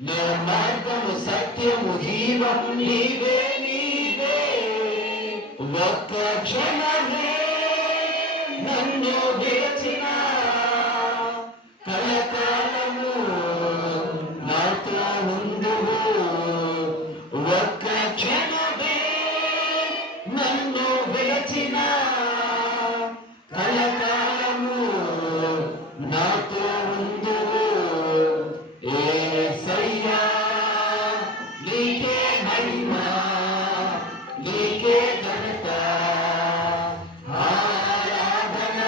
నా మార్గము సత్యము జీవం నీవే నీవే. ఒక్క క్షణమే నన్ను విరచిన కలకాలము నాతో ఉందువు. ఒక్క క్షణమే నన్ను విరచిన కలకాలము నాతో ఉందువు. యేసయ్యా నీకే మహిమ, నీకే ఘనత, ఆరాధన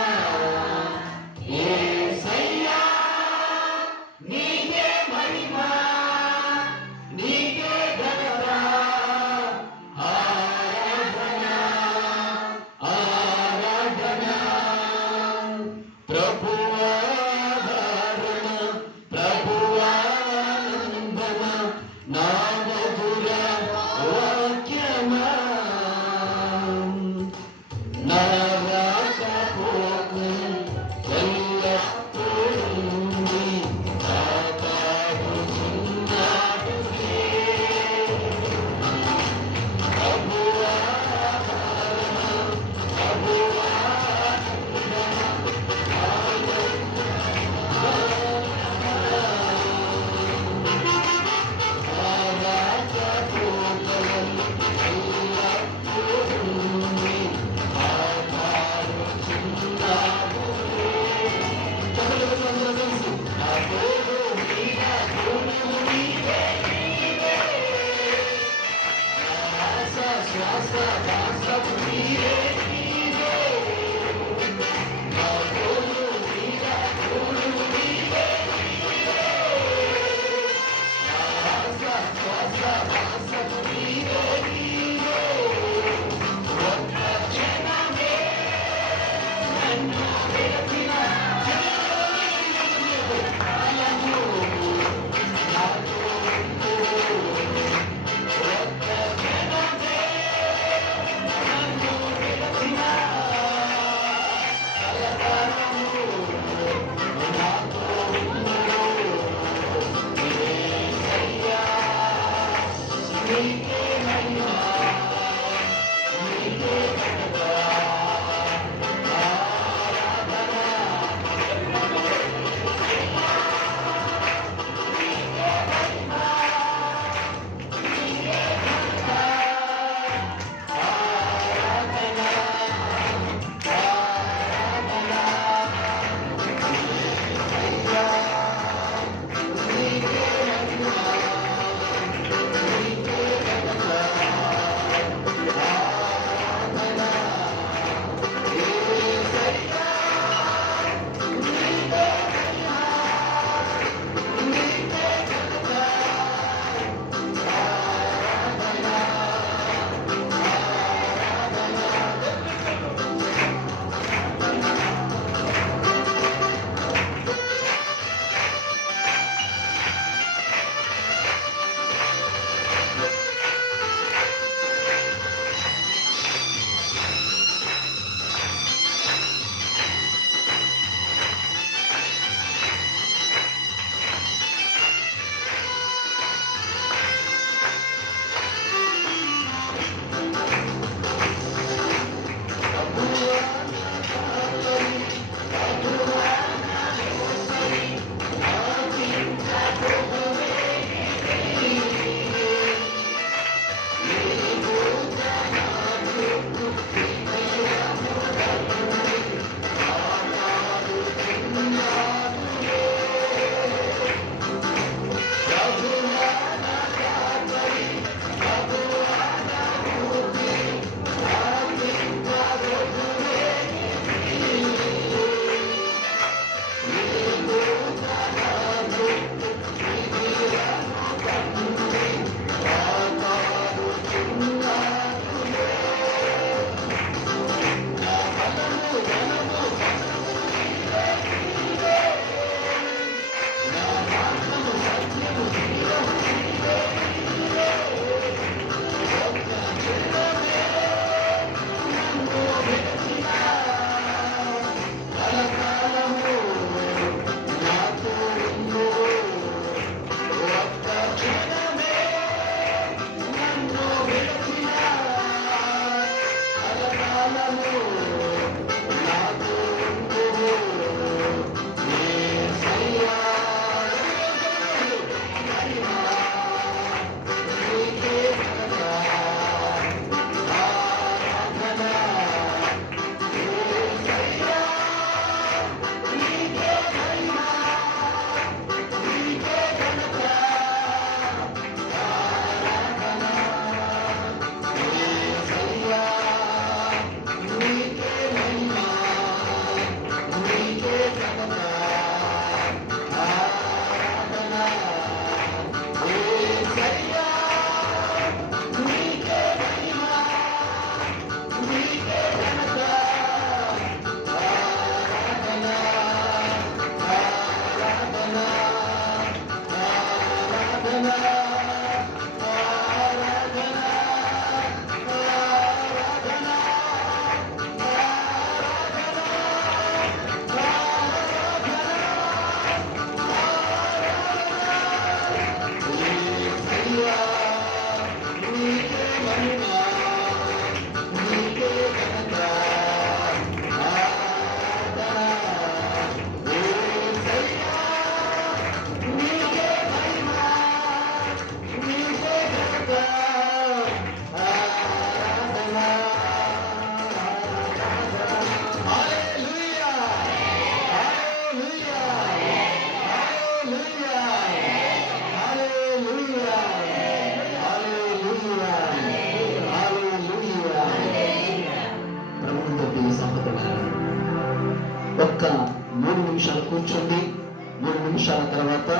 నిమిషాల తర్వాత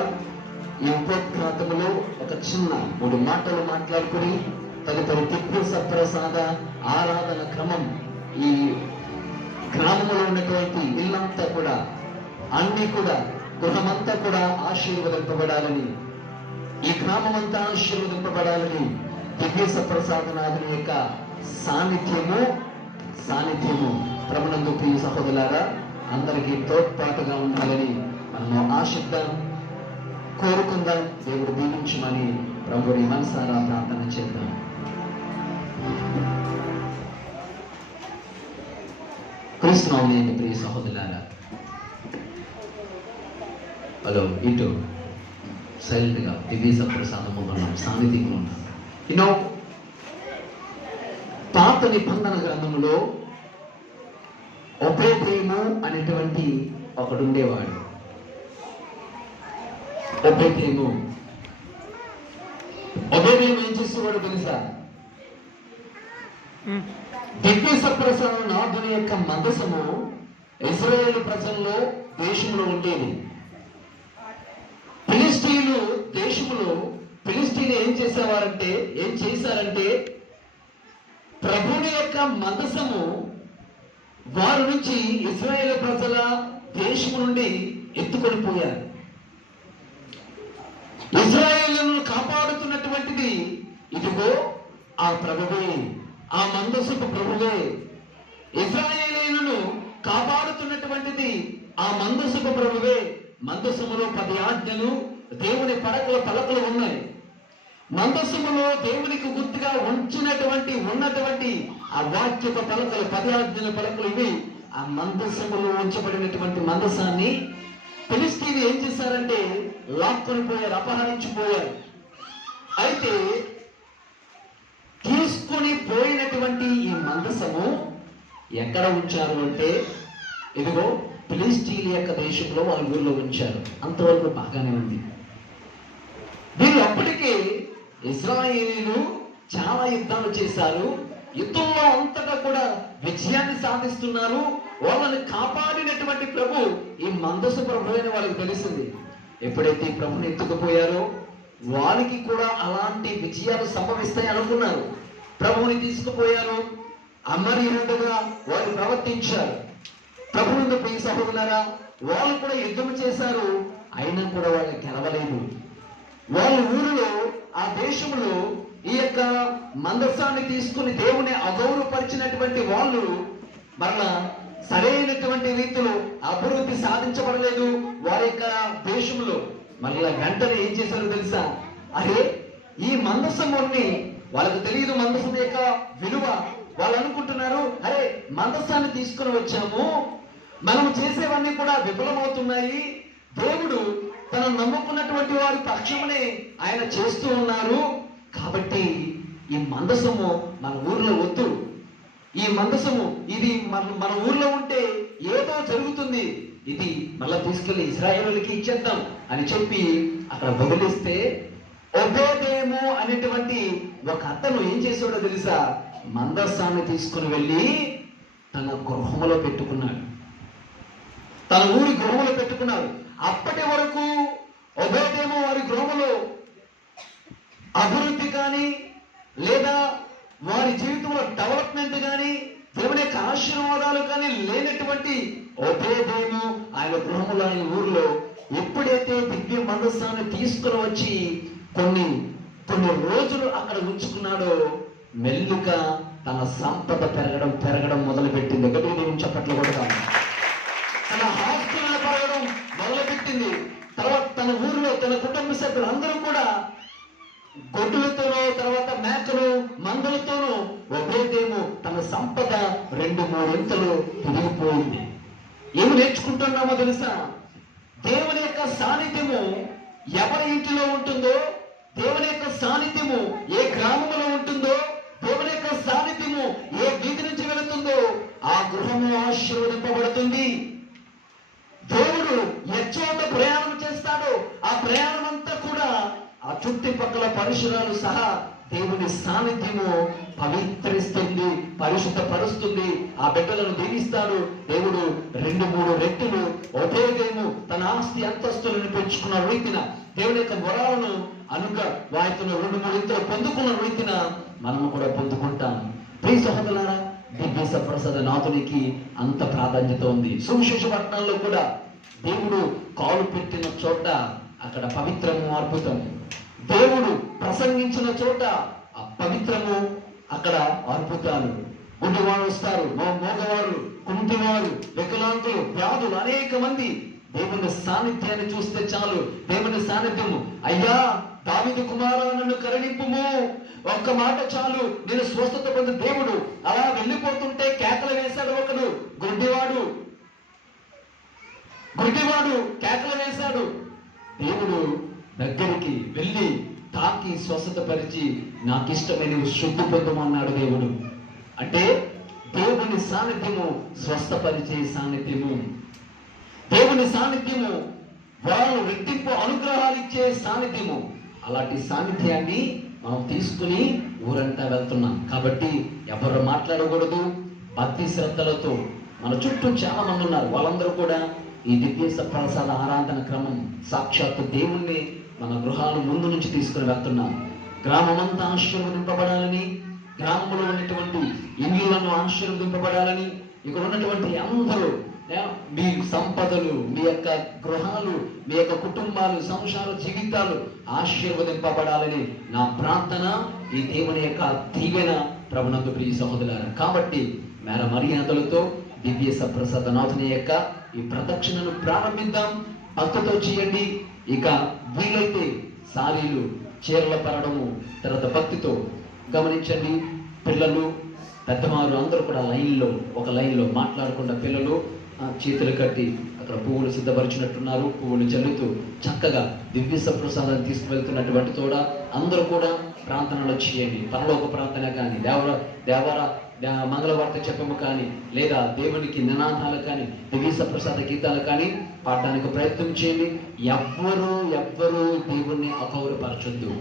ఈ ఉపోద్ఘాతములో ఒక చిన్న 3 మాటలు మాట్లాడుకుని తదుపరి దివ్య సప్రసాద ఆరాధన క్రమం ఈ గ్రామంలో ఉన్నటువంటి ఇల్లంతా కూడా అన్ని కూడా గృహమంతా కూడా ఆశీర్వదింపబడాలని, ఈ గ్రామం అంతా ఆశీర్వదింపబడాలని దివ్య సప్రసాదనాథుని యొక్క సాన్నిధ్యము ప్రభునందు ప్రియ సహోదరులారా అందరికీ తోడ్పాటుగా ఉండాలని మనము ఆశిద్దాం, కోరుకుందాం. దేవుడు దీవించమని ప్రభుని మనసారా ప్రార్థన చేద్దాం. క్రీస్తునామమునందు ప్రియ సహోదరులారా, హలో ఇటు సైలెంట్ గా దివ్య సప్రసాదము ఉన్నాం, సాన్నిధ్యంలో ఉన్నాం. పాత నిబంధన గ్రంథంలో ఒబేదేము అనేటువంటి ఒకడుండేవాడు. ఒబేదేము ఏం చేసేవాడు తెలుసా? దివ్య సప్రసాద నాథుని యొక్క మందసము ఇశ్రాయేలు ప్రజల్లో దేశంలో ఉండేది. ఫిలిష్తీయులు ఏం చేశారంటే ప్రభుని యొక్క మందసము వారి నుంచి ఇశ్రాయేలు ప్రజల దేశం నుండి ఎత్తుకొని పోయారు. ఇశ్రాయేలును కాపాడుతున్నటువంటిది ఇదిగో ఆ ప్రభువే, ఆ మందసపు ప్రభువే. ఇశ్రాయేలీయులను కాపాడుతున్నటువంటిది ఆ మందసపు ప్రభువే. మందసములో 10 ఆజ్ఞలు, దేవుని పలకలు ఉన్నాయి. మందసములో దేవునికి గుర్తుగా ఉన్నటువంటి ఆ వాక్యపు పలకలు, 10 ఆజ్ఞల పలకలు ఇవి. ఆ మందసములో ఉంచబడినటువంటి మందసాన్ని ఫిలిష్తీయులు ఏం చేశారంటే లాక్కొని పోయారు, అపహరించిపోయారు. అయితే తీసుకొని పోయినటువంటి ఈ మందసము ఎక్కడ ఉంచారు అంటే ఇదిగో ఫిలిష్తీయుల యొక్క దేశంలో వాళ్ళ ఊళ్ళో ఉంచారు. అంతవరకు బాగానే ఉంది. వీళ్ళు అప్పటికే ఇశ్రాయేలీయులు చాలా యుద్ధాలు చేశారు. యుద్ధంలో అంతటా కూడా విజయాన్ని సాధిస్తున్నారు. వాళ్ళని కాపాడినటువంటి ప్రభు ఈ మందస ప్రభు అని వాళ్ళకి తెలిసింది. ఎప్పుడైతే ఈ ప్రభుని ఎత్తుకుపోయారో వారికి కూడా అలాంటి విజయాలు సంభవిస్తాయి అనుకున్నారు. ప్రభువుని తీసుకుపోయారు, అమర్యాదగా వారు ప్రవర్తించారు. ప్రభువుని ప్రియ సహోదరులారా, వాళ్ళు కూడా యుద్ధం చేశారు, అయినా కూడా వాళ్ళు గెలవలేదు. వాళ్ళ ఊరిలో, ఆ దేశంలో ఈ యొక్క మందసాన్ని తీసుకుని దేవుని అగౌరవపరిచినటువంటి వాళ్ళు మరలా సరైనటువంటి రీతిలో అభివృద్ధి సాధించబడలేదు. వారి యొక్క దేశంలో మరలా వెంటనే ఏం చేశారో తెలుసా? అరే, ఈ మందసముని వాళ్ళకు తెలియదు మందసం యొక్క విలువ. వాళ్ళు అనుకుంటున్నారు, అరే మందసాన్ని తీసుకుని వచ్చాము, మనం చేసేవన్నీ కూడా విఫలమవుతున్నాయి, దేవుడు తను నమ్ముకున్నటువంటి వారి పక్షమునే ఆయన చేస్తూ ఉన్నారు, కాబట్టి ఈ మందసము మన ఊర్లో వద్దు, ఈ మందసము ఇది మన ఊర్లో ఉంటే ఏదో జరుగుతుంది, ఇది మళ్ళా తీసుకెళ్లి ఇశ్రాయేలుకి ఇచ్చేద్దాం అని చెప్పి అక్కడ వదిలిస్తే ఒబేదేము అనేటువంటి ఒక అతను ఏం చేసాడో తెలుసా? మందసాన్ని తీసుకుని వెళ్ళి తన గృహములో పెట్టుకున్నాడు, తన ఊరి గృహములో పెట్టుకున్నాడు. అప్పటి వరకు ఒబేదేము వారి గృహములో అభివృద్ధి కానీ లేదా వారి జీవితంలో డెవలప్మెంట్ కానీ దేవుని యొక్క ఆశీర్వాదాలు కానీ లేనటువంటి ఒబేదేము ఆయన గృహములో, ఆయన ఊరిలో ఎప్పుడైతే దివ్య మందసాన్ని తీసుకుని వచ్చి కొన్ని రోజులు అక్కడ ఉంచుకున్నాడో మెల్లుగా తన సంపద పెరగడం మొదలుపెట్టింది. గట్టిగా దేవుని చప్పట్లు కొడతాం. తన ఆస్తులను పెరగడం మొదలుపెట్టింది. తర్వాత తన ఊరిలో తన కుటుంబ సభ్యులు అందరూ కూడా గొడ్డులతోనో తర్వాత మేకలు మందులతోనూ ఒబేదేము తన సంపద 2-3 ఇంతలు పెరిగిపోయింది. ఏమి నేర్చుకుంటున్నామో తెలుసా? దేవుని యొక్క సాన్నిధ్యము ఎవరి ఇంటిలో ఉంటుందో, దేవుని యొక్క సాన్నిధ్యము ఏ గ్రామంలో ఉంటుందో, దేవుని యొక్క సాన్నిధ్యము ఏ వీధి నుంచి వెళుతుందో ఆ గృహము ఆశీర్వదింపబడుతుంది. దేవుడు ఎచ్చోట ప్రయాణం చేస్తాడో ఆ ప్రయాణం అంతా కూడా ఆ చుట్టుపక్కల పరిసరాలు సహా దేవుని సాన్నిధ్యము పవిత్రిస్తుంది, పరిశుద్ధపరుస్తుంది. ఆ బిడ్డలను దీవిస్తాడు దేవుడు. 2-3 రెట్లు ఒబేగేము తన ఆస్తి అంతస్తులను పెంచుకున్న రీతిన, దేవుని యొక్క వరాలను వాయితున్న 2-3 ఇంతలు పొందుకున్న రీతిన మనము కూడా పొందుకుంటాం. ప్రియ సహోదరులారా, దివ్య సప్రసాద నాథునికి అంత ప్రాధాన్యత ఉంది. సువిశేష పట్టణంలో కూడా దేవుడు కాలు పెట్టిన చోట అక్కడ పవిత్రము, అద్భుతము. దేవుడు ప్రసంగించిన చోట పవిత్రము, అక్కడ అద్భుతాలు. గుడ్డివారు వస్తారు, మోగవారు, కుంటివారు, వికలాంగులు, వ్యాధులు, అనేక మంది దేవుని సాన్నిధ్యాన్ని చూస్తే చాలు. దేవుని సాన్నిధ్యము, అయ్యా దావీదు కుమారా నన్ను కరుణింపుము, ఒక్క మాట చాలు, నేను స్వస్థత పొంది. దేవుడు అలా వెళ్ళిపోతుంటే కేకలు వేశాడు ఒకడు, గుడ్డివాడు కేకలు వేశాడు. దేవుడు దగ్గరికి వెళ్ళి తాకి స్వస్థతపరిచి, నాకు ఇష్టమైన శుద్ధి పొందమన్నాడు దేవుడు. అంటే దేవుని సాన్నిధ్యము స్వస్థపరిచే సాన్నిధ్యము, దేవుని సాన్నిధ్యము వరాలు రెట్టింపు అనుగ్రహాలు ఇచ్చే సాన్నిధ్యము. అలాంటి సాన్నిధ్యాన్ని మనం తీసుకుని ఊరంతా వెళ్తున్నాం. కాబట్టి ఎవరు మాట్లాడకూడదు. భక్తి శ్రద్ధలతో మన చుట్టూ చాలా మంది ఉన్నారు. వాళ్ళందరూ కూడా ఈ దివ్య ప్రసాద ఆరాధన క్రమం సాక్షాత్తు దేవుణ్ణి మన గృహాల ముందు నుంచి తీసుకుని వెళ్తున్నాం. గ్రామమంతా ఆశీర్వదింపబడాలని, గ్రామంలో ఉన్నటువంటి ఇల్లులను ఆశీర్వదింపబడాలని, ఇక్కడ ఉన్నటువంటి అందరూ మీ సంపదలు, మీ యొక్క గృహాలు, మీ యొక్క కుటుంబాలు, సంసార జీవితాలు ఆశీర్వదింపబడాలని నా ప్రార్థన. ఈ దేవుని యొక్క దీవెన ప్రభునందు ప్రియ సహోదరులారా. కాబట్టి మేర మర్యాదలతో దివ్య సప్రసాద నాథుని యొక్క ఈ ప్రదక్షిణను ప్రారంభిద్దాం. భక్తితో చేయండి. ఇక వీలైతే సారీలు, చీరల పరడము, తర్వాత భక్తితో గమనించండి. పిల్లలు, పెద్దవారు అందరూ కూడా ఒక లైన్లో మాట్లాడకుండా పిల్లలు చేతులు కట్టి అక్కడ పువ్వులు సిద్ధపరిచినట్టున్నారు. పువ్వులు చల్లుతూ చక్కగా దివ్య సప్రసాదాన్ని తీసుకువెళ్తున్నటువంటి తోడ అందరూ కూడా ప్రార్థనలు చేయండి. పరలోక ప్రార్థన కానీ, దేవర మంగళవార్త చెప్పము కానీ, లేదా దేవునికి నినాదాలు కానీ, దివ్య సప్రసాద గీతాలు కానీ పాడడానికి ప్రయత్నం చేయండి. ఎవ్వరూ దేవుణ్ణి అగౌరవపరచొద్దు.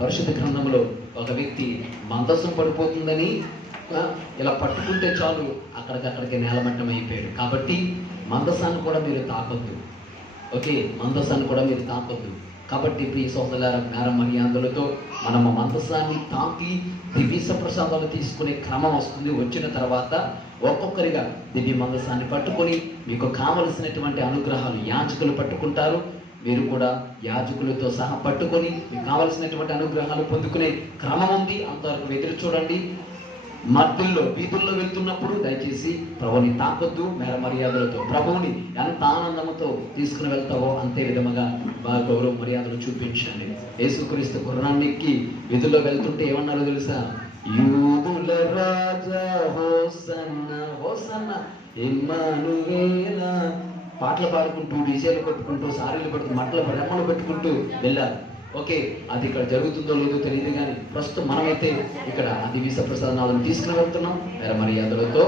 పరిశుద్ధ గ్రంథంలో ఒక వ్యక్తి మందసం పడిపోతుందని ఇలా పట్టుకుంటే చాలు, అక్కడికి నేలమట్టం అయిపోయాడు. కాబట్టి మందసాన్ని కూడా మీరు తాకొద్దు. ఓకే, మందసాన్ని కూడా మీరు తాకొద్దు. కాబట్టి ప్రియ సోదరులారా, మేర మర్యాదలతో మనము మందసాన్ని తాకి దివ్య ప్రసాదాలు తీసుకునే క్రమం వస్తుంది. వచ్చిన తర్వాత ఒక్కొక్కరిగా దివ్య మందసాన్ని పట్టుకొని మీకు కావలసినటువంటి అనుగ్రహాలు యాజకులు పట్టుకుంటారు. మీరు కూడా యాజకులతో సహా పట్టుకొని మీకు కావలసినటువంటి అనుగ్రహాలు పొందుకునే క్రమం ఉంది. అంతవరకు ఎదురు చూడండి. మధ్యలో వీధుల్లో వెళ్తున్నప్పుడు దయచేసి ప్రభువుని తాకొద్దు. మేర మర్యాదలతో ప్రభువుని ఎంత ఆనందంతో తీసుకుని వెళ్తావో అంతే విధముగా గౌరవ మర్యాదలు చూపించండి. యేసుక్రీస్తు గుర్రానికి వీధుల్లో వెళ్తుంటే ఏమన్నారో తెలుసా? యూదుల రాజా హోసన్నా హోసన్నా ఇమ్మానుయేలా పాటలు పాడుకుంటూ, డీజేలు కొట్టుకుంటూ, సారీలు కొట్టుకుంటూ, మట్టలు బ్రహ్మలు పెట్టుకుంటూ వెళ్ళారు. ఓకే, అది ఇక్కడ జరుగుతుందో లేదో తెలియదు కానీ ప్రస్తుతం మనమైతే ఇక్కడ దివ్య ప్రసాదాలను తీసుకుని వెళ్తున్నాం. మేర మర్యాదలతో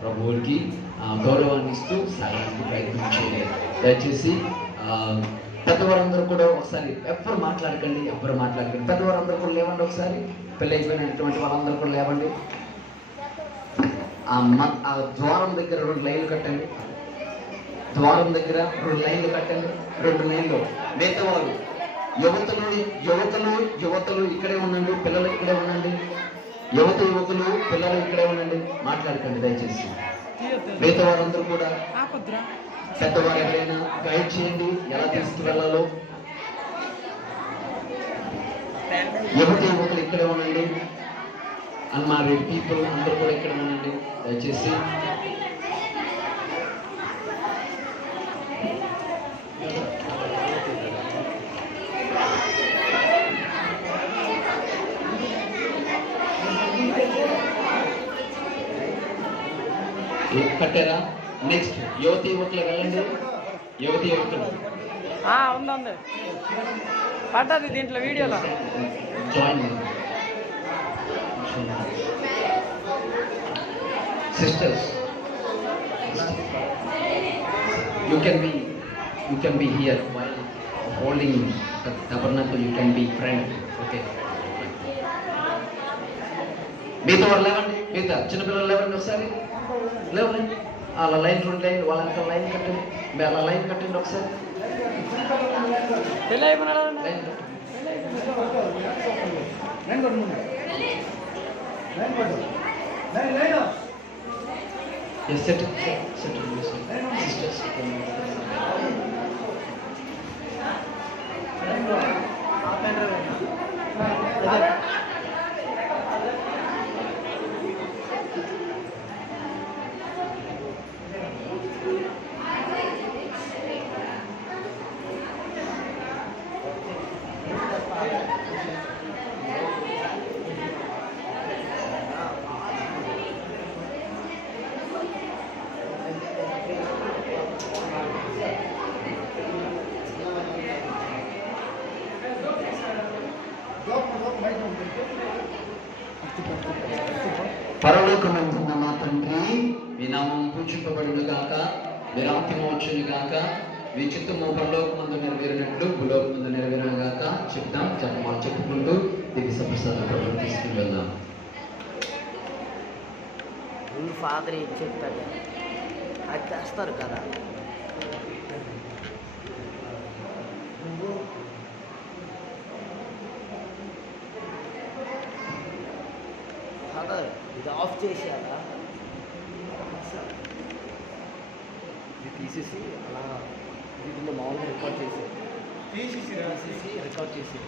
ప్రభువుకి గౌరవాన్ని ఇస్తూ సాగడానికి ప్రయత్నం చేయాలి. దయచేసి పెద్దవారందరూ కూడా ఒకసారి ఎవ్వరు మాట్లాడకండి. పెద్దవారందరూ కూడా లేవండి. ఒకసారి పెళ్ళి అయిపోయినటువంటి వాళ్ళందరూ కూడా లేవండి. ఆ ద్వారం దగ్గర 2 లైన్లు కట్టండి. ద్వారం దగ్గర 2 లైన్లు కట్టండి. 2 లైన్లు మిగతావారు యువతలు ఇక్కడే ఉండండి. పిల్లలు ఇక్కడే ఉండండి. యువకులు పిల్లలు ఇక్కడే ఉండండి. మాట్లాడకండి దయచేసి. మిగతా వారందరూ కూడా పెద్దవారు ఎవరైనా గైడ్ చేయండి ఎలా తీసుకువెళ్ళాలో. యువకులు ఇక్కడే ఉండండి. అన్మ్యారీడ్ పీపుల్ అందరూ కూడా ఇక్కడ ఉండండి దయచేసి. కట్టారా? నెక్స్ట్ యువకులు వెళ్ళండి. యువకులు ఉందండి పడ్డది దీంట్లో వీడియోలో. Join sisters, you can be here while holding the tabernacle, you can be friend. Okay. మీతో వాళ్ళు లేవండి, మీతో చిన్నపిల్లలు లేవండి, ఒకసారి లేవండి. అలా లైన్ 2 లైన్ వాళ్ళంతా లైన్ కట్టండి, మీరు అలా లైన్ కట్టండి ఒకసారి. Line Yes, set it. Sisters, you can పరలోకమందున్న మా తండ్రి, మీ నామం పూజింపబడును గాక, మీ రాజ్యము వచ్చును గాక, మీ చిత్తము పరలోకమందు నెరవేరినట్లు భూలోకమందు నెరవేరును గాక. చెప్తాం, జపమాలు చెప్పుకుంటూ దివ్య సప్రసాద ప్రభువును తీసుకుని వెళ్దాం. ఫాదర్ ఏం చెప్తాడు అది చేస్తారు కదా. ఫాదర్ ఇది ఆఫ్ చేసేయాలా? ఇది తీసేసి అలా దీంట్లో మామూలుగా రికార్డ్ చేసి రికార్డ్ చేసి